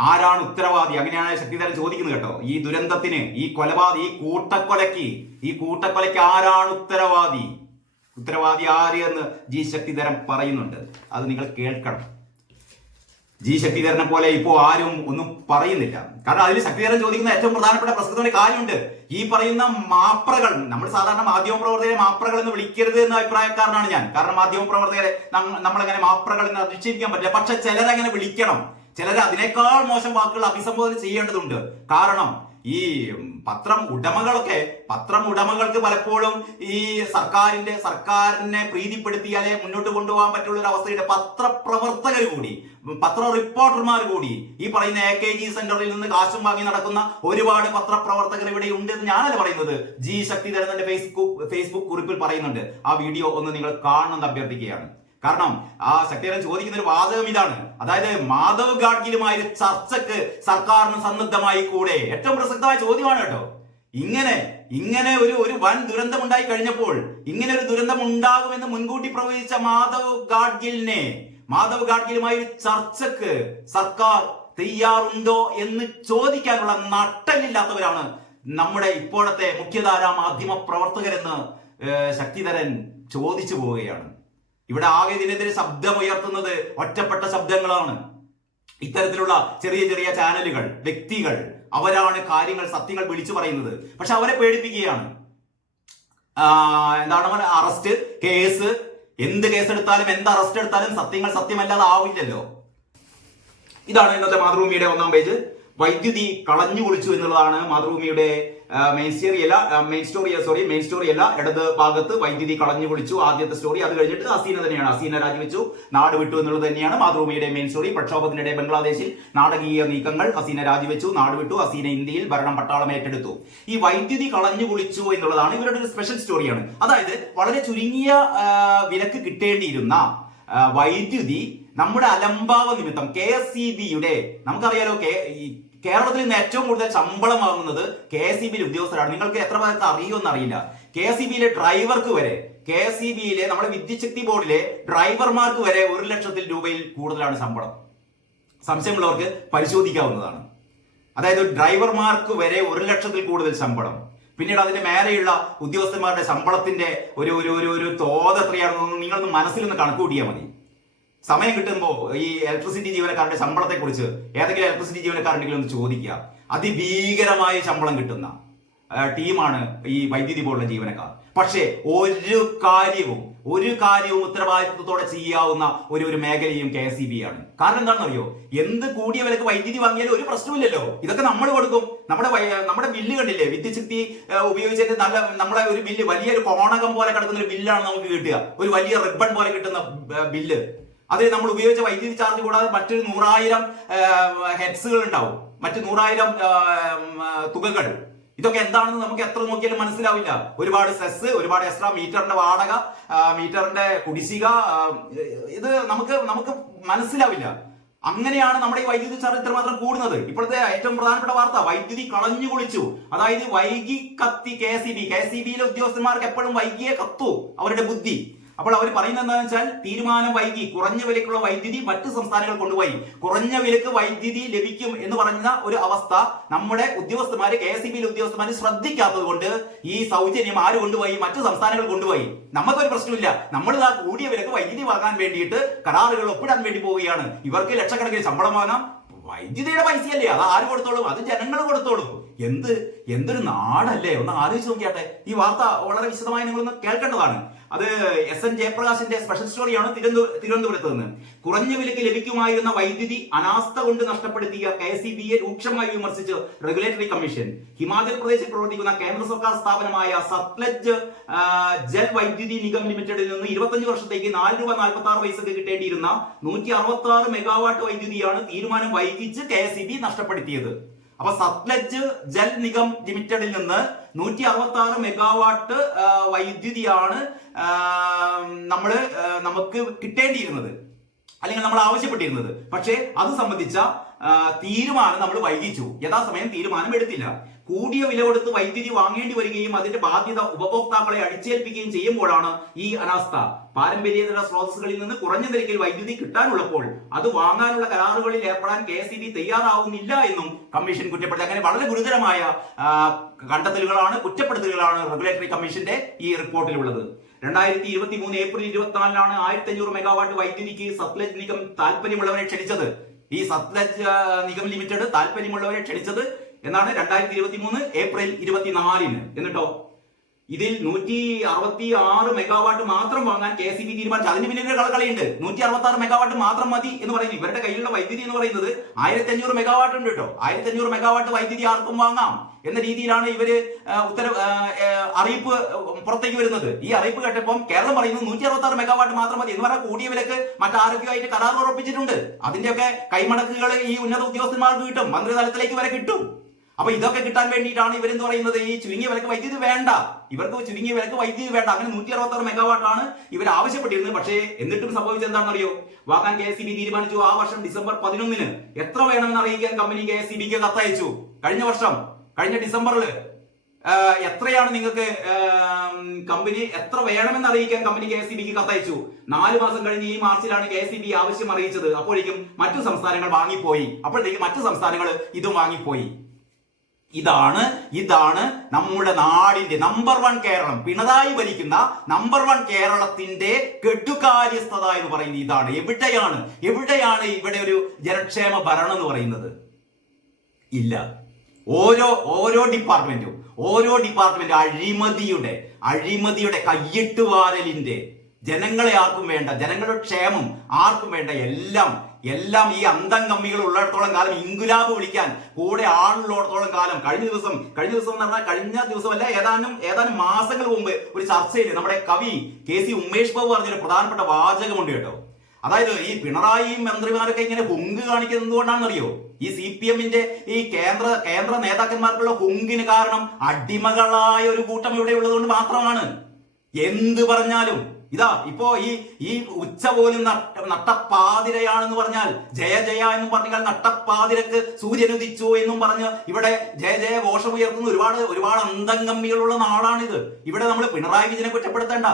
ആരാണ് ഉത്തരവാദി? അങ്ങനെയാണ് ശക്തിധരൻ ചോദിക്കുന്നത് കേട്ടോ. ഈ ദുരന്തത്തിന് ഈ കൊലപാതക ഈ കൂട്ടക്കൊലയ്ക്ക് ഈ കൂട്ടക്കൊലയ്ക്ക് ആരാണ് ഉത്തരവാദി? ഉത്തരവാദി ആര് എന്ന് ജി ശക്തിധരൻ പറയുന്നുണ്ട്. അത് നിങ്ങൾ കേൾക്കണം. ജി ശക്തിധരനെ പോലെ ഇപ്പോൾ ആരും ഒന്നും പറയുന്നില്ല. കാരണം അതിൽ ശക്തിധരൻ ചോദിക്കുന്ന ഏറ്റവും പ്രധാനപ്പെട്ട പ്രസക്തമായ കാര്യമുണ്ട്. ഈ പറയുന്ന മാപ്രകൾ നമ്മൾ സാധാരണ മാധ്യമ പ്രവർത്തകരെ മാപ്രകൾ എന്ന് വിളിക്കരുത് എന്ന അഭിപ്രായക്കാരനാണ് ഞാൻ. കാരണം മാധ്യമ പ്രവർത്തകരെ നമ്മളങ്ങനെ മാപ്രകൾ എന്ന് അധിക്ഷേപിക്കാൻ പറ്റില്ല. പക്ഷെ ചിലരങ്ങനെ വിളിക്കണം. ചിലർ അതിനേക്കാൾ മോശം വാക്കുകൾ അഭിസംബോധന ചെയ്യേണ്ടതുണ്ട്. കാരണം ഈ പത്രം ഉടമകളൊക്കെ പത്രം ഉടമകൾക്ക് പലപ്പോഴും ഈ സർക്കാരിന്റെ സർക്കാരിനെ പ്രീതിപ്പെടുത്തിയാലേ മുന്നോട്ട് കൊണ്ടുപോകാൻ പറ്റുള്ള ഒരു അവസ്ഥയുടെ പത്രപ്രവർത്തകർ കൂടി പത്ര റിപ്പോർട്ടർമാർ കൂടി ഈ പറയുന്ന എ കെ ജി സെന്ററിൽ നിന്ന് കാശും വാങ്ങി നടക്കുന്ന ഒരുപാട് പത്രപ്രവർത്തകർ ഇവിടെ ഉണ്ട് എന്ന് ഞാനല്ല പറയുന്നത്. ജി ശക്തിധരൻ തന്റെ ഫേസ്ബുക്ക് ഫേസ്ബുക്ക് കുറിപ്പിൽ പറയുന്നുണ്ട്. ആ വീഡിയോ ഒന്ന് നിങ്ങൾ കാണണമെന്ന് അഭ്യർത്ഥിക്കുകയാണ്. കാരണം ആ ശക്തിധരൻ ചോദിക്കുന്ന ഒരു വാചകം ഇതാണ്. അതായത് മാധവ് ഗാഡ്ഗിലുമായ ഒരു ചർച്ചക്ക് സർക്കാരിന് സന്നദ്ധമായി കൂടെ ഏറ്റവും പ്രസക്തമായ ചോദ്യമാണ് കേട്ടോ. ഇങ്ങനെ ഇങ്ങനെ ഒരു ഒരു വൻ ദുരന്തം ഉണ്ടായി കഴിഞ്ഞപ്പോൾ ഇങ്ങനെ ഒരു ദുരന്തം ഉണ്ടാകുമെന്ന് മുൻകൂട്ടി പ്രവചിച്ച മാധവ് ഗാഡ്ഗിലിനെ മാധവ് ഗാഡ്ഗിലുമായി ഒരു ചർച്ചക്ക് സർക്കാർ തയ്യാറുണ്ടോ എന്ന് ചോദിക്കാനുള്ള നട്ടലില്ലാത്തവരാണ് നമ്മുടെ ഇപ്പോഴത്തെ മുഖ്യധാരാ മാധ്യമ പ്രവർത്തകരെന്ന് ശക്തിധരൻ ചോദിച്ചു പോവുകയാണ്. ഇവിടെ ആകെ ഇതിനെതിരെ ശബ്ദമുയർത്തുന്നത് ഒറ്റപ്പെട്ട ശബ്ദങ്ങളാണ്. ഇത്തരത്തിലുള്ള ചെറിയ ചെറിയ ചാനലുകൾ വ്യക്തികൾ അവരാണ് കാര്യങ്ങൾ സത്യങ്ങൾ വിളിച്ചു പറയുന്നത്. പക്ഷെ അവരെ പേടിപ്പിക്കുകയാണ്. എന്താണ് അറസ്റ്റ് കേസ് എന്ത് കേസ് എടുത്താലും എന്ത് അറസ്റ്റ് എടുത്താലും സത്യങ്ങൾ സത്യമല്ലാതെ ആവില്ലല്ലോ. ഇതാണ് ഇന്നത്തെ മാതൃഭൂമിയുടെ ഒന്നാം പേജ് വൈദ്യുതി കളഞ്ഞു കുളിച്ചു എന്നുള്ളതാണ് മാതൃഭൂമിയുടെ മെയിൻ സ്റ്റോറി അല്ല main story sorry main story അല്ല. ഇടത് ഭാഗത്ത് വൈദ്യുതി കളഞ്ഞു കുളിച്ചു ആദ്യത്തെ സ്റ്റോറി അത് കഴിഞ്ഞിട്ട് അസീന തന്നെയാണ്. അസീന രാജിവെച്ചു. നാട് വിട്ടു എന്നുള്ളത് തന്നെയാണ് മാതൃഭൂമിയുടെ മെയിൻ സ്റ്റോറി പ്രക്ഷോഭത്തിനിടെ ബംഗ്ലാദേശിൽ നാടകീയ നീക്കങ്ങൾ അസീന രാജിവെച്ചു. നാട് വിട്ടു അസീന ഇന്ത്യയിൽ ഭരണം പട്ടാളം ഏറ്റെടുത്തു. ഈ വൈദ്യുതി കളഞ്ഞു കുളിച്ചു എന്നുള്ളതാണ് ഇവരുടെ ഒരു സ്പെഷ്യൽ സ്റ്റോറിയാണ് അതായത് വളരെ ചുരുങ്ങിയ വിലക്ക് കിട്ടേണ്ടിയിരുന്ന വൈദ്യുതി നമ്മുടെ അലംഭാവ നിമിത്തം കെ എസ് സി ബിയുടെ നമുക്കറിയാലോ കെ കേരളത്തിൽ നിന്ന് ഏറ്റവും കൂടുതൽ ശമ്പളം വാങ്ങുന്നത് കെ എസ് സി ബിയിലെ ഉദ്യോഗസ്ഥരാണ്. നിങ്ങൾക്ക് എത്ര പേർക്ക് അറിയുമെന്ന് അറിയില്ല. കെ എസ് സി ബിയിലെ ഡ്രൈവർക്ക് വരെ കെ എസ് സി ബിയിലെ നമ്മുടെ വിദ്യുച്ഛക്തി ബോർഡിലെ ഡ്രൈവർമാർക്ക് വരെ ഒരു ലക്ഷത്തിൽ രൂപയിൽ കൂടുതലാണ് ശമ്പളം. സംശയമുള്ളവർക്ക് പരിശോധിക്കാവുന്നതാണ്. അതായത് ഡ്രൈവർമാർക്ക് വരെ ഒരു ലക്ഷത്തിൽ കൂടുതൽ ശമ്പളം. പിന്നീട് അതിന്റെ മേലെയുള്ള ഉദ്യോഗസ്ഥന്മാരുടെ ശമ്പളത്തിന്റെ ഒരു ഒരു ഒരു ഒരു തോത് എത്രയാണെന്ന് നിങ്ങളൊന്ന് മനസ്സിലൊന്ന് കണക്കുകൂട്ടിയാൽ മതി. സമയം കിട്ടുമ്പോൾ ഈ ഇലക്ട്രിസിറ്റി ജീവനക്കാരുടെ ശമ്പളത്തെ കുറിച്ച് ഏതെങ്കിലും ഇലക്ട്രിസിറ്റി ജീവനക്കാരുണ്ടെങ്കിലും ഒന്ന് ചോദിക്കുക. അതിഭീകരമായ ശമ്പളം കിട്ടുന്ന ടീമാണ് ഈ വൈദ്യുതി ബോർഡിലെ ജീവനക്കാർ. പക്ഷേ ഒരു കാര്യവും ഒരു കാര്യവും ഉത്തരവാദിത്വത്തോടെ ചെയ്യാവുന്ന ഒരു ഒരു മേഖലയും കെ എസ് ബി ആണ്. കാരണം എന്താണെന്ന് അറിയോ എന്ത് കൂടിയ വിലക്ക് വൈദ്യുതി വാങ്ങിയാലും ഒരു പ്രശ്നമില്ലല്ലോ ഇതൊക്കെ നമ്മൾ കൊടുക്കും. നമ്മുടെ നമ്മുടെ ബില്ല് കണ്ടില്ലേ? വിദ്യുശക്തി ഉപയോഗിച്ചിട്ട് നല്ല നമ്മുടെ ഒരു ബില്ല് വലിയൊരു കോണകം പോലെ കിടക്കുന്ന ഒരു ബില്ലാണ് നമുക്ക് കിട്ടുക. ഒരു വലിയ റിബൺ പോലെ കിട്ടുന്ന ബില്ല്. അതിൽ നമ്മൾ ഉപയോഗിച്ച വൈദ്യുതി ചാർജ് കൂടാതെ മറ്റൊരു നൂറായിരം ഹെഡ്സുകൾ ഉണ്ടാവും. മറ്റു നൂറായിരം തുകകൾ. ഇതൊക്കെ എന്താണെന്ന് നമുക്ക് എത്ര നോക്കിയാലും മനസ്സിലാവില്ല. ഒരുപാട് സെസ് ഒരുപാട് എക്സ്ട്രാ മീറ്ററിന്റെ വാടക മീറ്ററിന്റെ കുടിശ്ശിക ഇത് നമുക്ക് നമുക്ക് മനസ്സിലാവില്ല. അങ്ങനെയാണ് നമ്മുടെ ഈ വൈദ്യുതി ചാർജ് ഇത്രമാത്രം കൂടുന്നത്. ഇപ്പോഴത്തെ ഏറ്റവും പ്രധാനപ്പെട്ട വാർത്ത വൈദ്യുതി കളഞ്ഞു കുളിച്ചു. അതായത് വൈകി കത്തി K C B. K C ബിയിലെ ഉദ്യോഗസ്ഥന്മാർക്ക് എപ്പോഴും വൈകിയേ കത്തു. അവരുടെ ബുദ്ധി. അപ്പോൾ അവർ പറയുന്നത് എന്താണെന്ന് വെച്ചാൽ തീരുമാനം വൈകി കുറഞ്ഞ വിലക്കുള്ള വൈദ്യുതി മറ്റ് സംസ്ഥാനങ്ങൾ കൊണ്ടുപോയി. കുറഞ്ഞ വിലക്ക് വൈദ്യുതി ലഭിക്കും എന്ന് പറഞ്ഞ ഒരു അവസ്ഥ നമ്മുടെ ഉദ്യോഗസ്ഥന്മാര് കെ എസ് ബിയിലെ ഉദ്യോഗസ്ഥന്മാര് ശ്രദ്ധിക്കാത്തത് കൊണ്ട് ഈ സൗജന്യം ആര് കൊണ്ടുപോയി? മറ്റു സംസ്ഥാനങ്ങൾ കൊണ്ടുപോയി. നമുക്കൊരു പ്രശ്നമില്ല. നമ്മൾ ആ കൂടിയ വിലക്ക് വൈദ്യുതി വാങ്ങാൻ വേണ്ടിയിട്ട് കരാറുകൾ ഒപ്പിടാൻ വേണ്ടി പോവുകയാണ്. ഇവർക്ക് ലക്ഷക്കണക്കിന് ശമ്പളം വാങ്ങാം. വൈദ്യുതിയുടെ പൈസയല്ലേ? അത് ആര് കൊടുത്തോളും? അത് ജനങ്ങൾ കൊടുത്തോളും. എന്ത്? എന്തൊരു നാടല്ലേ? ഒന്ന് ആലോചിച്ച് നോക്കിയാട്ടെ. ഈ വാർത്ത വളരെ വിശദമായി നിങ്ങളൊന്ന് കേൾക്കേണ്ടതാണ്. അത് എസ് എൻ ജയപ്രകാശിന്റെ സ്പെഷ്യൽ സ്റ്റോറിയാണ് തിരുവനന്തപുരം തിരുവനന്തപുരത്ത് നിന്ന്. കുറഞ്ഞ വിലയ്ക്ക് ലഭിക്കുമായിരുന്ന വൈദ്യുതി അനാസ്ഥ കൊണ്ട് നഷ്ടപ്പെടുത്തിയ കെ എസ് ബിയെ രൂക്ഷമായി വിമർശിച്ച് റെഗുലേറ്ററി കമ്മീഷൻ ഹിമാചൽ പ്രദേശിൽ പ്രവർത്തിക്കുന്ന കേന്ദ്ര സർക്കാർ സ്ഥാപനമായ സത്ലജ് ജൽ വൈദ്യുതി നിഗം ലിമിറ്റഡിൽ നിന്ന് ഇരുപത്തഞ്ച് വർഷത്തേക്ക് നാല് രൂപ നാൽപ്പത്തി ആറ് പൈസക്ക് കിട്ടേണ്ടിയിരുന്ന നൂറ്റി അറുപത്തി ആറ് മെഗാവാട്ട് വൈദ്യുതിയാണ് തീരുമാനം വൈകിച്ച് കെ എസ് ബി നഷ്ടപ്പെടുത്തിയത്. അപ്പൊ സത്ലജ് ജൽ നിഗം ലിമിറ്റഡിൽ നിന്ന് നൂറ്റി അറുപത്തി ആറ് മെഗാവാട്ട് വൈദ്യുതിയാണ് നമ്മൾ നമുക്ക് കിട്ടേണ്ടിയിരുന്നത്. അല്ലെങ്കിൽ നമ്മൾ ആവശ്യപ്പെട്ടിരുന്നത്. പക്ഷേ അത് സംബന്ധിച്ച തീരുമാനം നമ്മൾ വൈകിച്ചു. യഥാസമയം തീരുമാനം എടുത്തില്ല. കൂടിയ വില കൊടുത്ത് വൈദ്യുതി വാങ്ങേണ്ടി വരികയും അതിന്റെ ബാധ്യത ഉപഭോക്താക്കളെ അടിച്ചേൽപ്പിക്കുകയും ചെയ്യുമ്പോഴാണ് ഈ അനാസ്ഥ പാരമ്പര്യേതര സ്രോതസ്സുകളിൽ നിന്ന് കുറഞ്ഞ നിരക്കിൽ വൈദ്യുതി കിട്ടാനുള്ളപ്പോൾ അത് വാങ്ങാനുള്ള കരാറുകളിൽ ഏർപ്പെടാൻ കെ എസ് തയ്യാറാവുന്നില്ല എന്നും കമ്മീഷൻ കുറ്റപ്പെടുത്തി. അങ്ങനെ വളരെ ഗുരുതരമായ കണ്ടെത്തലുകളാണ് കുറ്റപ്പെടുത്തലുകളാണ് റെഗുലേറ്ററി കമ്മീഷന്റെ ഈ റിപ്പോർട്ടിലുള്ളത്. രണ്ടായിരത്തി ഇരുപത്തി മൂന്ന് ഏപ്രിൽ ഇരുപത്തിനാലിനാണ് ആയിരത്തി അഞ്ഞൂറ് മെഗാവാട്ട് വൈദ്യുതിക്ക് സത്ലജ് നിഗം താല്പര്യമുള്ളവരെ ക്ഷണിച്ചത്. ഈ സത്ലജ് നിഗം ലിമിറ്റഡ് താല്പര്യമുള്ളവരെ ക്ഷണിച്ചത് എന്നാണ് രണ്ടായിരത്തി ഇരുപത്തി മൂന്ന് ഏപ്രിൽ ഇരുപത്തിനാലിന്. എന്നിട്ടോ? ഇതിൽ നൂറ്റി അറുപത്തി ആറ് മെഗാവാട്ട് മാത്രം വാങ്ങാൻ കെ സി ബി തീരുമാനിച്ചു. അതിന് പിന്നിൽ ഒരു കളക്കളിയുണ്ട്. നൂറ്റി അറുപത്തി ആറ് മെഗാവാട്ട് മാത്രം മതി എന്ന് പറയുന്നത് ഇവരുടെ കയ്യിലുള്ള വൈദ്യുതി എന്ന് പറയുന്നത് ആയിരത്തി അഞ്ഞൂറ് മെഗാവാട്ട് ഉണ്ട് കേട്ടോ. ആയിരത്തി അഞ്ഞൂറ് മെഗാവാട്ട് വൈദ്യുതി ആർക്കും വാങ്ങാം എന്ന രീതിയിലാണ് ഇവർ ഉത്തര അറിയിപ്പ് പുറത്തേക്ക് വരുന്നത്. ഈ അറിയിപ്പ് കേട്ടപ്പം കേരളം പറയുന്നത് നൂറ്റി അറുപത്തി ആറ് മെഗാവാട്ട് മാത്രം മതി എന്ന് പറഞ്ഞാൽ കൂടിയ വിലക്ക് മറ്റാരോഗ്യമായിട്ട് കരാർ ഉറപ്പിച്ചിട്ടുണ്ട്. അതിന്റെയൊക്കെ കൈമടക്കുകൾ ഈ ഉന്നത ഉദ്യോഗസ്ഥന്മാർക്ക് കിട്ടും. മന്ത്രിതലത്തിലേക്ക് വരെ കിട്ടും. അപ്പൊ ഇതൊക്കെ കിട്ടാൻ വേണ്ടിയിട്ടാണ് ഇവരെന്ന് പറയുന്നത്? ഈ ചുരുങ്ങിയ വിലക്ക് വൈദ്യുതി വേണ്ട. ഇവർക്ക് ചുരുങ്ങിയ വിലക്ക് വൈദ്യുതി വേണ്ട. അങ്ങനെ നൂറ്റി അറുപത്തി ആറ് മെഗാവാട്ട് ആണ് ഇവർ ആവശ്യപ്പെട്ടിരുന്നത്. പക്ഷേ എന്നിട്ടും സംഭവിച്ചത് എന്താണെന്നറിയോ വാക്കാൻ കെ എസ് തീരുമാനിച്ചു. ആ വർഷം ഡിസംബർ പതിനൊന്നിന് എത്ര വേണമെന്ന് അറിയിക്കാൻ കമ്പനി കെ എസ് ബിക്ക് കത്തയച്ചു. കഴിഞ്ഞ വർഷം കഴിഞ്ഞ ഡിസംബറിൽ എത്രയാണ് നിങ്ങൾക്ക് കമ്പനി എത്ര വേണമെന്ന് അറിയിക്കാൻ കമ്പനി കെ എസ് ബിക്ക് കത്തയച്ചു. നാല് മാസം കഴിഞ്ഞ് ഈ മാർച്ചിലാണ് കെ എസ് ബി ആവശ്യം അറിയിച്ചത്. അപ്പോഴേക്കും മറ്റു സംസ്ഥാനങ്ങൾ വാങ്ങിപ്പോയി. അപ്പോഴത്തേക്കും മറ്റു സംസ്ഥാനങ്ങൾ ഇതും വാങ്ങിപ്പോയി. ഇതാണ് ഇതാണ് നമ്മുടെ നാടിന്റെ നമ്പർ വൺ കേരളം. പിണറായി ഭരിക്കുന്ന നമ്പർ വൺ കേരളത്തിന്റെ കെട്ടുകാര്യസ്ഥത എന്ന് പറയുന്നത് ഇതാണ്. എവിടെയാണ് എവിടെയാണ് ഇവിടെ ഒരു ജനക്ഷേമ ഭരണം എന്ന് പറയുന്നത്? ഇല്ല. ഓരോ ഓരോ ഡിപ്പാർട്ട്മെന്റും ഓരോ ഡിപ്പാർട്ട്മെന്റ് അഴിമതിയുടെ അഴിമതിയുടെ കയ്യിട്ടുവാരലിന്റെ ജനങ്ങളെ ആർക്കും വേണ്ട ജനങ്ങളുടെ ക്ഷേമം ആർക്കും വേണ്ട എല്ലാം എല്ലാം ഈ അന്തം കമ്മികൾ ഉള്ളിടത്തോളം കാലം ഇൻകുലാബ് വിളിക്കാൻ കൂടെ ആളുള്ളിടത്തോളം കാലം. കഴിഞ്ഞ ദിവസം കഴിഞ്ഞ ദിവസം എന്ന് പറഞ്ഞാൽ കഴിഞ്ഞ ദിവസമല്ല ഏതാനും ഏതാനും മാസങ്ങൾ മുമ്പ് ഒരു ചർച്ചയിൽ നമ്മുടെ കവി കെ സി ഉമേഷ് ബാബു പറഞ്ഞൊരു പ്രധാനപ്പെട്ട വാചകമുണ്ട് കേട്ടോ. അതായത് ഈ പിണറായിയും മന്ത്രിമാരൊക്കെ ഇങ്ങനെ ഹുങ്ക് കാണിക്കുന്നത് എന്തുകൊണ്ടാണെന്നറിയോ ഈ സി പി എമ്മിന്റെ ഈ കേന്ദ്ര കേന്ദ്ര നേതാക്കന്മാർക്കുള്ള ഹുങ്കിന് കാരണം അടിമകളായ ഒരു കൂട്ടം ഇവിടെ ഉള്ളതുകൊണ്ട് മാത്രമാണ്. എന്ത് പറഞ്ഞാലും ഇതാ ഇപ്പോ ഈ ഈ ഉച്ച പോലും നട്ട- നട്ടപ്പാതിരയാണെന്ന് പറഞ്ഞാൽ ജയ ജയ എന്നും പറഞ്ഞാൽ നട്ടപ്പാതിരക്ക് സൂര്യൻ ഉദിച്ചു എന്നും പറഞ്ഞ് ഇവിടെ ജയ ജയ ഘോഷമുയർത്തുന്ന ഒരുപാട് ഒരുപാട് അന്തംഗമ്മികളുള്ള നാടാണിത്. ഇവിടെ നമ്മൾ പിണറായി വിജയനെ കുറ്റപ്പെടുത്തേണ്ട.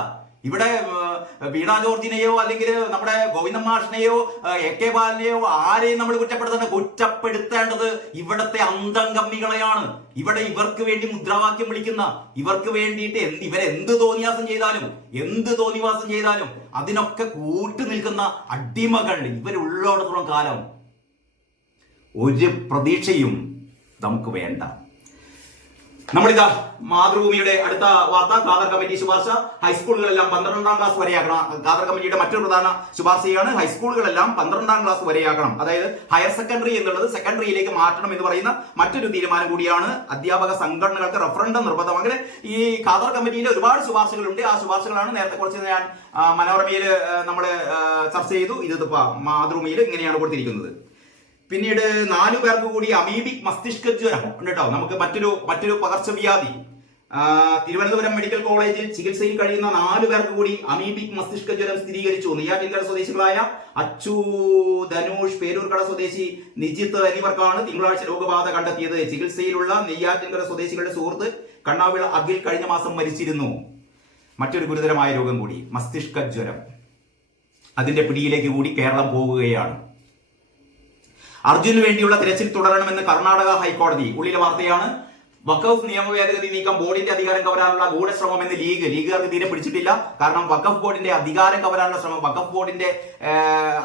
ഇവിടെ വീണ ജോർജിനെയോ അല്ലെങ്കിൽ നമ്മുടെ ഗോവിന്ദ മാഷിനെയോ എ കെ ബാലനെയോ ആരെയും നമ്മൾ കുറ്റപ്പെടുത്തേണ്ട കുറ്റപ്പെടുത്തേണ്ടത് ഇവിടത്തെ അന്തം അന്തംഗമ്മികളെയാണ്. ഇവിടെ ഇവർക്ക് വേണ്ടി മുദ്രാവാക്യം വിളിക്കുന്ന ഇവർക്ക് വേണ്ടിയിട്ട് എന്ത് ഇവരെന്ത് തോന്നിയാസം ചെയ്താലും എന്ത് തോന്നിവാസം ചെയ്താലും അതിനൊക്കെ കൂട്ടു നിൽക്കുന്ന അടിമകൾ ഇവരുള്ളിടത്തോളം കാലം ഒരു പ്രതീക്ഷയും നമുക്ക് വേണ്ട. നമ്മളിതാ മാതൃഭൂമിയുടെ അടുത്ത വാർത്ത ഖാദർ കമ്മിറ്റി ശുപാർശ. ഹൈസ്കൂളുകളെല്ലാം പന്ത്രണ്ടാം ക്ലാസ് വരെയാക്കണം ഖാദർ കമ്മിറ്റിയുടെ മറ്റൊരു പ്രധാന ശുപാർശയാണ് ഹൈസ്കൂളുകളെല്ലാം പന്ത്രണ്ടാം ക്ലാസ് വരെയാക്കണം അതായത് ഹയർ സെക്കൻഡറി എന്നുള്ളത് സെക്കൻഡറിയിലേക്ക് മാറ്റണം എന്ന് പറയുന്ന മറ്റൊരു തീരുമാനം കൂടിയാണ് അധ്യാപക സംഘടനകൾക്ക് റഫറൻഡം നിർബന്ധം. അങ്ങനെ ഈ ഖാദർ കമ്മിറ്റിയിലെ ഒരുപാട് ശുപാർശകളുണ്ട്. ആ ശുപാർശകളാണ് നേരത്തെ കുറച്ച് ഞാൻ മനോരമയിൽ നമ്മൾ ചർച്ച ചെയ്തു. ഇത് മാതൃഭൂമിയിൽ ഇങ്ങനെയാണ് കൊടുത്തിരിക്കുന്നത്. പിന്നീട് നാലു പേർക്ക് കൂടി അമീബിക് മസ്തിഷ്ക ജ്വരം ഉണ്ട് കേട്ടോ നമുക്ക് മറ്റൊരു മറ്റൊരു പകർച്ചവ്യാധി തിരുവനന്തപുരം മെഡിക്കൽ കോളേജിൽ ചികിത്സയിൽ കഴിയുന്ന നാലു പേർക്ക് കൂടി അമീബിക് മസ്തിഷ്ക ജ്വരം സ്ഥിരീകരിച്ചു. നെയ്യാറ്റിൻകര സ്വദേശികളായ അച്ചു ധനുഷ് പേരൂർക്കട സ്വദേശി നിജിത്ത് എന്നിവർക്കാണ് തിങ്കളാഴ്ച രോഗബാധ കണ്ടെത്തിയത്. ചികിത്സയിലുള്ള നെയ്യാറ്റിൻകര സ്വദേശികളുടെ സുഹൃത്ത് കണ്ണാവിള അഖിൽ കഴിഞ്ഞ മാസം മരിച്ചിരുന്നു. മറ്റൊരു ഗുരുതരമായ രോഗം കൂടി മസ്തിഷ്ക ജ്വരം. അതിന്റെ പിടിയിലേക്ക് കൂടി കേരളം പോകുകയാണ്. അർജുന് വേണ്ടിയുള്ള തിരച്ചിൽ തുടരണമെന്ന് കർണാടക ഹൈക്കോടതി. ഉള്ളിലെ വാർത്തയാണ് വഖഫ് നിയമ ഭേദഗതി നീക്കം ബോർഡിന്റെ അധികാരം കവരാനുള്ള ഗൂഢശ്രമം എന്ന് ലീഗ്. ലീഗുകാർക്ക് തീരെ പിടിച്ചിട്ടില്ല. കാരണം വഖഫ് ബോർഡിന്റെ അധികാരം കവരാനുള്ള ശ്രമം വഖഫ് ബോർഡിന്റെ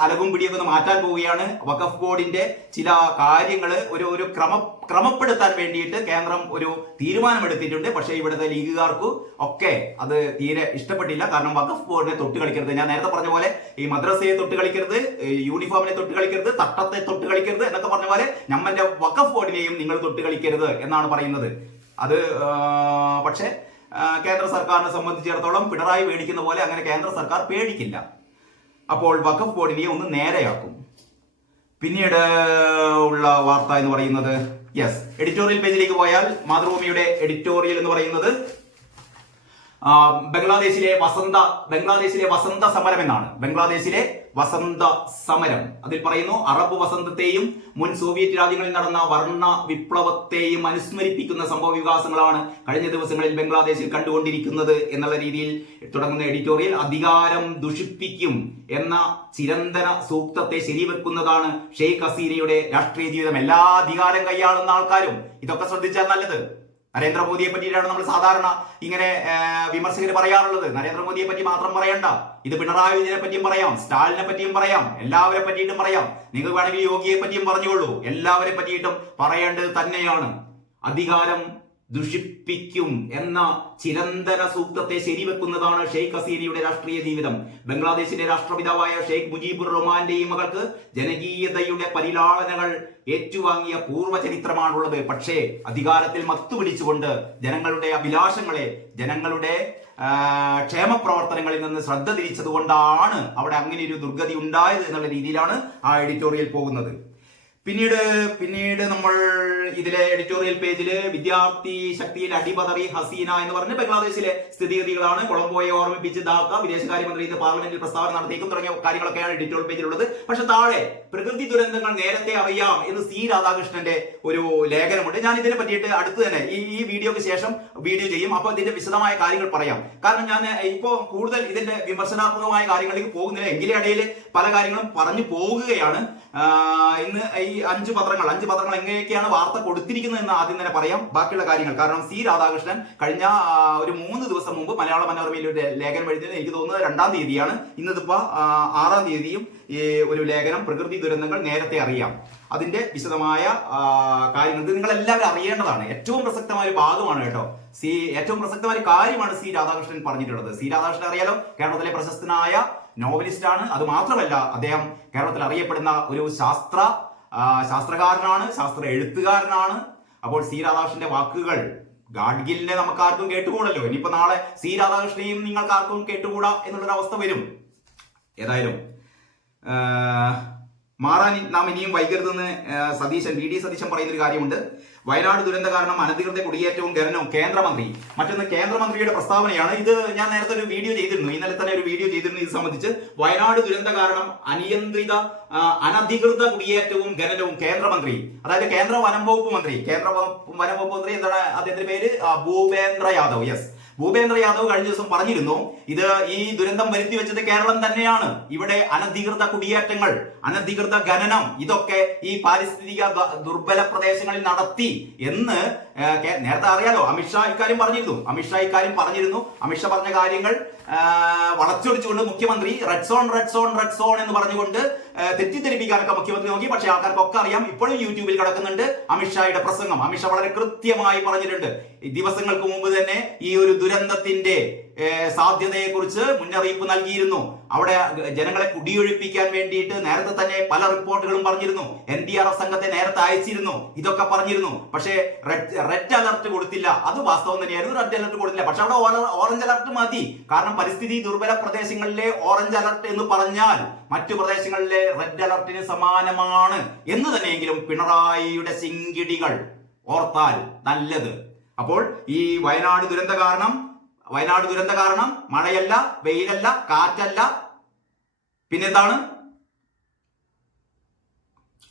അലകും പിടിയൊക്കെ ഒന്ന് മാറ്റാൻ പോവുകയാണ്. വഖഫ് ബോർഡിന്റെ ചില കാര്യങ്ങൾ ഒരു ഒരു ക്രമ ക്രമപ്പെടുത്താൻ വേണ്ടിയിട്ട് കേന്ദ്രം ഒരു തീരുമാനമെടുത്തിട്ടുണ്ട്. പക്ഷേ ഇവിടുത്തെ ലീഗുകാർക്ക് ഒക്കെ അത് തീരെ ഇഷ്ടപ്പെട്ടില്ല. കാരണം വഖഫ് ബോർഡിനെ തൊട്ട് കളിക്കരുത്. ഞാൻ നേരത്തെ പറഞ്ഞ പോലെ ഈ മദ്രസയെ തൊട്ട് കളിക്കരുത് യൂണിഫോമിനെ തൊട്ട് കളിക്കരുത് തട്ടത്തെ തൊട്ട് കളിക്കരുത് എന്നൊക്കെ പറഞ്ഞ പോലെ നമ്മന്റെ വഖഫ് ബോർഡിനെയും നിങ്ങൾ തൊട്ട് കളിക്കരുത് എന്നാണ് പറയുന്നത്. അത് പക്ഷേ കേന്ദ്ര സർക്കാരിനെ സംബന്ധിച്ചിടത്തോളം പിണറായി പേടിക്കുന്ന പോലെ അങ്ങനെ കേന്ദ്ര സർക്കാർ പേടിക്കില്ല. അപ്പോൾ വഖഫ് ബോർഡിനെ ഒന്ന് നേരെയാക്കും. പിന്നീട് ഉള്ള വാർത്ത എന്ന് പറയുന്നത് യെസ് എഡിറ്റോറിയൽ പേജിലേക്ക് പോയാൽ മാതൃഭൂമിയുടെ എഡിറ്റോറിയൽ എന്ന് പറയുന്നത് ബംഗ്ലാദേശിലെ വസന്ത ബംഗ്ലാദേശിലെ വസന്ത സമരം എന്നാണ്. ബംഗ്ലാദേശിലെ വസന്ത സമരം. അതിൽ പറയുന്നു അറബ് വസന്തത്തെയും മുൻ സോവിയറ്റ് രാജ്യങ്ങളിൽ നടന്ന വർണ വിപ്ലവത്തെയും അനുസ്മരിപ്പിക്കുന്ന സംഭവ വികാസങ്ങളാണ് കഴിഞ്ഞ ദിവസങ്ങളിൽ ബംഗ്ലാദേശിൽ കണ്ടുകൊണ്ടിരിക്കുന്നത് എന്നുള്ള രീതിയിൽ തുടങ്ങുന്ന എഡിറ്റോറിയൽ അധികാരം ദുഷിപ്പിക്കും എന്ന ചിരന്തന സൂക്തത്തെ ശരിവെക്കുന്നതാണ് ഷെയ്ഖ് ഹസീനയുടെ രാഷ്ട്രീയ ജീവിതം. എല്ലാ അധികാരം കൈയാളുന്ന ആൾക്കാരും ഇതൊക്കെ ശ്രദ്ധിച്ചാൽ നല്ലത്. നരേന്ദ്രമോദിയെ പറ്റിയിട്ടാണ് നമ്മൾ സാധാരണ ഇങ്ങനെ വിമർശകർ പറയാറുള്ളത്. നരേന്ദ്രമോദിയെ പറ്റി മാത്രം പറയണ്ട. ഇത് പിണറായി വിജയനെ പറ്റിയും പറയാം സ്റ്റാലിനെ പറ്റിയും പറയാം എല്ലാവരെ പറ്റിയിട്ടും പറയാം. നിങ്ങൾ വേണമെങ്കിൽ യോഗിയെ പറ്റിയും പറഞ്ഞോളൂ എല്ലാവരെ പറ്റിയിട്ടും പറയേണ്ടത് തന്നെയാണ്. അധികാരം ദുഷിപ്പിക്കും എന്ന ചിരന്തര സൂക്തത്തെ ശരിവെക്കുന്നതാണ് ഷെയ്ഖ് ഹസീനയുടെ രാഷ്ട്രീയ ജീവിതം. ബംഗ്ലാദേശിന്റെ രാഷ്ട്രപിതാവായ ഷെയ്ഖ് മുജീബുർ റഹ്മാന്റെയും മകൾക്ക് ജനകീയതയുടെ പരിലാളനകൾ ഏറ്റുവാങ്ങിയ പൂർവചരിത്രമാണുള്ളത് പക്ഷേ അധികാരത്തിൽ മത്തു പിടിച്ചുകൊണ്ട് ജനങ്ങളുടെ അഭിലാഷങ്ങളെ ജനങ്ങളുടെ ക്ഷേമപ്രവർത്തനങ്ങളിൽ ക്ഷേമ പ്രവർത്തനങ്ങളിൽ നിന്ന് ശ്രദ്ധ തിരിച്ചതുകൊണ്ടാണ് അവിടെ അങ്ങനെ ഒരു ദുർഗതി ഉണ്ടായത് എന്നുള്ള രീതിയിലാണ് ആ എഡിറ്റോറിയൽ പോകുന്നത്. പിന്നീട് പിന്നീട് നമ്മൾ ഇതിലെ എഡിറ്റോറിയൽ പേജിൽ വിദ്യാർത്ഥി ശക്തിയിൽ അടിപതറി ഹസീന എന്ന് പറഞ്ഞ് ബംഗ്ലാദേശിലെ സ്ഥിതിഗതികളാണ് കൊളംബോയെ ഓർമ്മിപ്പിച്ച് ഇതാക്കുക വിദേശകാര്യമന്ത്രി ഇന്ന് പാർലമെന്റിൽ പ്രസ്താവന നടത്തിയേക്കും തുടങ്ങിയ കാര്യങ്ങളൊക്കെയാണ് എഡിറ്റോറിയൽ പേജിലുള്ളത് പക്ഷെ താഴെ പ്രകൃതി ദുരന്തങ്ങൾ നേരത്തെ അറിയാം എന്ന് സി രാധാകൃഷ്ണന്റെ ഒരു ലേഖനമുണ്ട്. ഞാൻ ഇതിനെ പറ്റിയിട്ട് അടുത്ത് തന്നെ ഈ ഈ വീഡിയോക്ക് ശേഷം വീഡിയോ ചെയ്യും. അപ്പോൾ ഇതിന്റെ വിശദമായ കാര്യങ്ങൾ പറയാം. കാരണം ഞാൻ ഇപ്പോൾ കൂടുതൽ ഇതിന്റെ വിമർശനാത്മകമായ കാര്യങ്ങളിലേക്ക് പോകുന്നില്ല. എങ്കിലും ഇടയിൽ പല കാര്യങ്ങളും പറഞ്ഞു പോകുകയാണ്. ഇന്ന് ഈ അഞ്ച് പത്രങ്ങൾ അഞ്ച് പത്രങ്ങൾ എങ്ങനെയൊക്കെയാണ് വാർത്ത കൊടുത്തിരിക്കുന്നത് എന്ന് ആദ്യം തന്നെ പറയാം. ബാക്കിയുള്ള കാര്യങ്ങൾ. കാരണം സി രാധാകൃഷ്ണൻ കഴിഞ്ഞ ഒരു മൂന്ന് ദിവസം മുമ്പ് മലയാള മനോരമയിൽ ഒരു ലേഖനം എഴുതിയത് എനിക്ക് തോന്നുന്നത് രണ്ടാം തീയതിയാണ്. ഇന്നിതിപ്പോ ആ, ആറാം തീയതിയും ഈ ഒരു ലേഖനം പ്രകൃതി ദുരന്തങ്ങൾ നേരത്തെ അറിയാം. അതിന്റെ വിശദമായ കാര്യങ്ങൾ നിങ്ങൾ എല്ലാവരും അറിയേണ്ടതാണ്. ഏറ്റവും പ്രസക്തമായ ഒരു ഭാഗമാണ് കേട്ടോ. സി ഏറ്റവും പ്രസക്തമായ ഒരു കാര്യമാണ് സി രാധാകൃഷ്ണൻ പറഞ്ഞിട്ടുള്ളത്. സി രാധാകൃഷ്ണൻ അറിയാലോ കേരളത്തിലെ പ്രശസ്തനായ നോവലിസ്റ്റ് ആണ് അത് മാത്രമല്ല അദ്ദേഹം കേരളത്തിൽ അറിയപ്പെടുന്ന ഒരു ശാസ്ത്ര ശാസ്ത്രകാരനാണ് ശാസ്ത്ര എഴുത്തുകാരനാണ്. അപ്പോൾ സി രാധാകൃഷ്ണന്റെ വാക്കുകൾ ഗാഡ്ഗിലിനെ നമുക്ക് ആർക്കും കേട്ടുകൂടല്ലോ. ഇനിയിപ്പോ നാളെ സി രാധാകൃഷ്ണനെയും നിങ്ങൾക്ക് ആർക്കും കേട്ടുകൂടാ എന്നുള്ളൊരു അവസ്ഥ വരും. ഏതായാലും മാറാൻ നാം ഇനിയും വൈകരുതെന്ന് സതീശൻ വി ഡി സതീശൻ പറയുന്ന ഒരു കാര്യമുണ്ട്. വയനാട് ദുരന്ത കാരണം അനധികൃത കുടിയേറ്റവും ഖനനവും കേന്ദ്രമന്ത്രി. മറ്റൊന്ന് കേന്ദ്രമന്ത്രിയുടെ പ്രസ്താവനയാണ്. ഇത് ഞാൻ നേരത്തെ ഒരു വീഡിയോ ചെയ്തിരുന്നു. ഇന്നലെ തന്നെ ഒരു വീഡിയോ ചെയ്തിരുന്നു ഇത് സംബന്ധിച്ച്. വയനാട് ദുരന്ത കാരണം അനിയന്ത്രിത അനധികൃത കുടിയേറ്റവും ഖനനവും കേന്ദ്രമന്ത്രി. അതായത് കേന്ദ്ര വനം വകുപ്പ് മന്ത്രി. കേന്ദ്ര വനം വകുപ്പ് മന്ത്രി എന്താണ് അദ്ദേഹത്തിന്റെ പേര്? ഭൂപേന്ദ്ര യാദവ്. യെസ് ഭൂപേന്ദ്ര യാദവ് കഴിഞ്ഞ ദിവസം പറഞ്ഞിരുന്നു ഇത് ഈ ദുരന്തം വരുത്തി വെച്ചത് കേരളം തന്നെയാണ്. ഇവിടെ അനധികൃത കുടിയേറ്റങ്ങൾ അനധികൃത ഖനനം ഇതൊക്കെ ഈ പാരിസ്ഥിതിക ദുർബല പ്രദേശങ്ങളിൽ നടത്തി എന്ന് നേരത്തെ അറിയാലോ അമിത്ഷാ ഇക്കാര്യം പറഞ്ഞിരുന്നു. അമിത്ഷാ ഇക്കാര്യം പറഞ്ഞിരുന്നു. അമിത്ഷാ പറഞ്ഞ കാര്യങ്ങൾ വളച്ചൊടിച്ചുകൊണ്ട് മുഖ്യമന്ത്രി red zone red zone red zone എന്ന് പറഞ്ഞുകൊണ്ട് തെറ്റിദ്ധരിപ്പിക്കാനൊക്കെ മുഖ്യമന്ത്രി നോക്കി. പക്ഷേ ആൾക്കാർക്കൊക്കെ അറിയാം ഇപ്പോഴും യൂട്യൂബിൽ കിടക്കുന്നുണ്ട് അമിത്ഷായുടെ പ്രസംഗം. അമിത്ഷാ വളരെ കൃത്യമായി പറഞ്ഞിട്ടുണ്ട്. ദിവസങ്ങൾക്ക് മുമ്പ് തന്നെ ഈ ഒരു ദുരന്തത്തിന്റെ സാധ്യതയെ കുറിച്ച് മുന്നറിയിപ്പ് നൽകിയിരുന്നു. അവിടെ ജനങ്ങളെ കുടിയൊഴിപ്പിക്കാൻ വേണ്ടിയിട്ട് നേരത്തെ തന്നെ പല റിപ്പോർട്ടുകളും പറഞ്ഞിരുന്നു. എൻ ഡി ആർ എഫ് സംഘത്തെ നേരത്തെ അയച്ചിരുന്നു. ഇതൊക്കെ പറഞ്ഞിരുന്നു. പക്ഷേ റെഡ് റെഡ് അലർട്ട് കൊടുത്തില്ല. അത് വാസ്തവം തന്നെയായിരുന്നു. റെഡ് അലർട്ട് കൊടുത്തില്ല. പക്ഷെ അവിടെ ഓറഞ്ച് അലർട്ട് മതി കാരണം പരിസ്ഥിതി ദുർബല പ്രദേശങ്ങളിലെ ഓറഞ്ച് അലർട്ട് എന്ന് പറഞ്ഞാൽ മറ്റു പ്രദേശങ്ങളിലെ റെഡ് അലർട്ടിന് സമാനമാണ്. എന്ന് തന്നെയെങ്കിലും പിണറായിയുടെ സിങ്കിടികൾ ഓർത്താൽ നല്ലത്. അപ്പോൾ ഈ വയനാട് ദുരന്ത കാരണം വയനാട് ദുരന്ത കാരണം മഴയല്ല വെയിലല്ല കാറ്റല്ല. പിന്നെന്താണ്?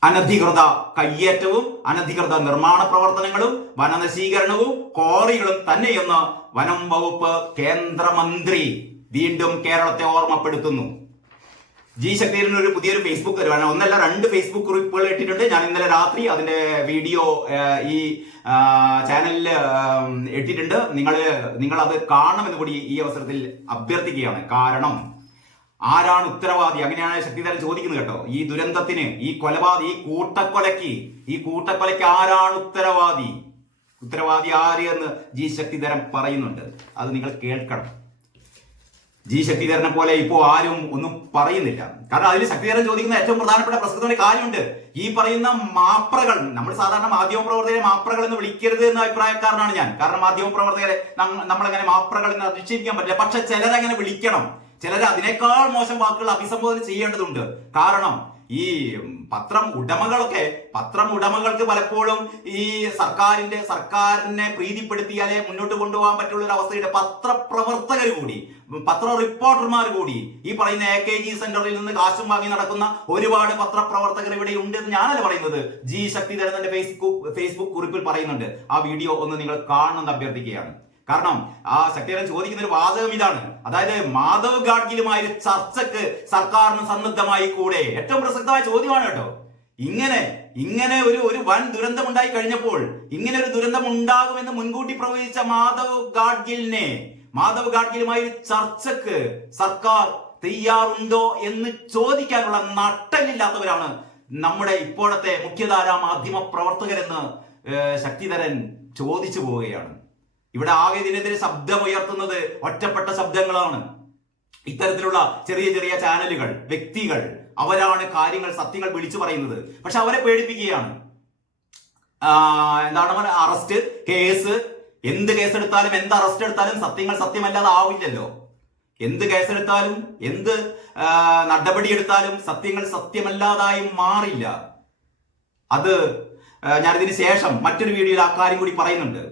അനധികൃത കയ്യേറ്റവും അനധികൃത നിർമ്മാണ പ്രവർത്തനങ്ങളും വനനശീകരണവും കോറികളും തന്നെയെന്ന് വനം വകുപ്പ് കേന്ദ്രമന്ത്രി വീണ്ടും കേരളത്തെ ഓർമ്മപ്പെടുത്തുന്നു. ജി ശക്തിയിൽ ഒരു പുതിയൊരു ഫേസ്ബുക്ക് വരുവാണ്. ഒന്നല്ല രണ്ട് ഫേസ്ബുക്ക് കുറിപ്പുകൾ ഇട്ടിട്ടുണ്ട്. ഞാൻ ഇന്നലെ രാത്രി അതിന്റെ വീഡിയോ ഈ ചാനലിൽ ഇട്ടിട്ടുണ്ട്. നിങ്ങൾ നിങ്ങൾ അത് കാണണമെന്ന് കൂടി ഈ അവസരത്തിൽ അഭ്യർത്ഥിക്കുകയാണ്. കാരണം ആരാണ് ഉത്തരവാദി? അങ്ങനെയാണ് ശക്തിധരൻ ചോദിക്കുന്നത് കേട്ടോ. ഈ ദുരന്തത്തിന് ഈ കൊലപാതക ഈ കൂട്ടക്കൊലയ്ക്ക് ഈ കൂട്ടക്കൊലയ്ക്ക് ആരാണ് ഉത്തരവാദി? ഉത്തരവാദി ആര് എന്ന് ജി ശക്തിധരൻ പറയുന്നുണ്ട്. അത് നിങ്ങൾ കേൾക്കണം. ജി ശക്തിധരനെ പോലെ ഇപ്പോൾ ആരും ഒന്നും പറയുന്നില്ല. കാരണം അതിൽ ശക്തിധരൻ ചോദിക്കുന്ന ഏറ്റവും പ്രധാനപ്പെട്ട പ്രസക്തമായ കാര്യമുണ്ട്. ഈ പറയുന്ന മാപ്രകൾ നമ്മൾ സാധാരണ മാധ്യമ പ്രവർത്തകരെ മാപ്രകൾ എന്ന് വിളിക്കരുത് എന്ന അഭിപ്രായക്കാരനാണ് ഞാൻ. കാരണം മാധ്യമ പ്രവർത്തകരെ നമ്മളങ്ങനെ മാപ്രകൾ എന്ന് അധിക്ഷേപിക്കാൻ പറ്റില്ല. പക്ഷെ ചിലരങ്ങനെ വിളിക്കണം. ചിലർ അതിനേക്കാൾ മോശം വാക്കുകൾ അഭിസംബോധന ചെയ്യേണ്ടതുണ്ട്. കാരണം ഈ പത്രം ഉടമകളൊക്കെ പത്രം ഉടമകൾക്ക് പലപ്പോഴും ഈ സർക്കാരിന്റെ സർക്കാരിനെ പ്രീതിപ്പെടുത്തിയാലേ മുന്നോട്ട് കൊണ്ടുപോകാൻ പറ്റുള്ള ഒരു അവസ്ഥയുടെ പത്രപ്രവർത്തകർ കൂടി പത്ര റിപ്പോർട്ടർമാർ കൂടി ഈ പറയുന്ന എ കെ ജി സെന്ററിൽ നിന്ന് കാശും വാങ്ങി നടക്കുന്ന ഒരുപാട് പത്രപ്രവർത്തകർ ഇവിടെ ഉണ്ട് എന്ന് ഞാനല്ല പറയുന്നത്? ജി ശക്തിധരൻ തന്റെ ഫേസ്ബുക്ക് ഫേസ്ബുക്ക് കുറിപ്പിൽ പറയുന്നുണ്ട്. ആ വീഡിയോ ഒന്ന് നിങ്ങൾ കാണണമെന്ന് അഭ്യർത്ഥിക്കുകയാണ്. കാരണം ആ ശക്തിധരൻ ചോദിക്കുന്ന ഒരു വാചകം ഇതാണ്. അതായത് മാധവ് ഗാഡ്ഗിലുമായ ഒരു ചർച്ചക്ക് സർക്കാരിന് സന്നദ്ധമായി കൂടെ ഏറ്റവും പ്രസക്തമായ ചോദ്യമാണ് കേട്ടോ. ഇങ്ങനെ ഇങ്ങനെ ഒരു ഒരു വൻ ദുരന്തം ഉണ്ടായി കഴിഞ്ഞപ്പോൾ ഇങ്ങനെ ഒരു ദുരന്തം ഉണ്ടാകുമെന്ന് മുൻകൂട്ടി പ്രവചിച്ച മാധവ് ഗാഡ്ഗിലിനെ മാധവ് ഗാഡ്ഗിലുമായി ഒരു ചർച്ചക്ക് സർക്കാർ തയ്യാറുണ്ടോ എന്ന് ചോദിക്കാനുള്ള നട്ടലില്ലാത്തവരാണ് നമ്മുടെ ഇപ്പോഴത്തെ മുഖ്യധാരാ മാധ്യമ പ്രവർത്തകരെന്ന് ശക്തിധരൻ ചോദിച്ചു പോവുകയാണ്. ഇവിടെ ആകെ ഇതിനെതിരെ ശബ്ദമുയർത്തുന്നത് ഒറ്റപ്പെട്ട ശബ്ദങ്ങളാണ്. ഇത്തരത്തിലുള്ള ചെറിയ ചെറിയ ചാനലുകൾ വ്യക്തികൾ അവരാണ് കാര്യങ്ങൾ സത്യങ്ങൾ വിളിച്ചു പറയുന്നത്. പക്ഷെ അവരെ പേടിപ്പിക്കുകയാണ്. എന്താണ് അറസ്റ്റ് കേസ്. എന്ത് കേസെടുത്താലും എന്ത് അറസ്റ്റ് എടുത്താലും സത്യങ്ങൾ സത്യമല്ലാതെ ആവില്ലല്ലോ. എന്ത് കേസെടുത്താലും എന്ത് ആ, നടപടി എടുത്താലും സത്യങ്ങൾ സത്യമല്ലാതായി മാറില്ല. അത് ഞാനിതിന് ശേഷം മറ്റൊരു വീഡിയോയിൽ ആ കാര്യം കൂടി പറയുന്നുണ്ട്.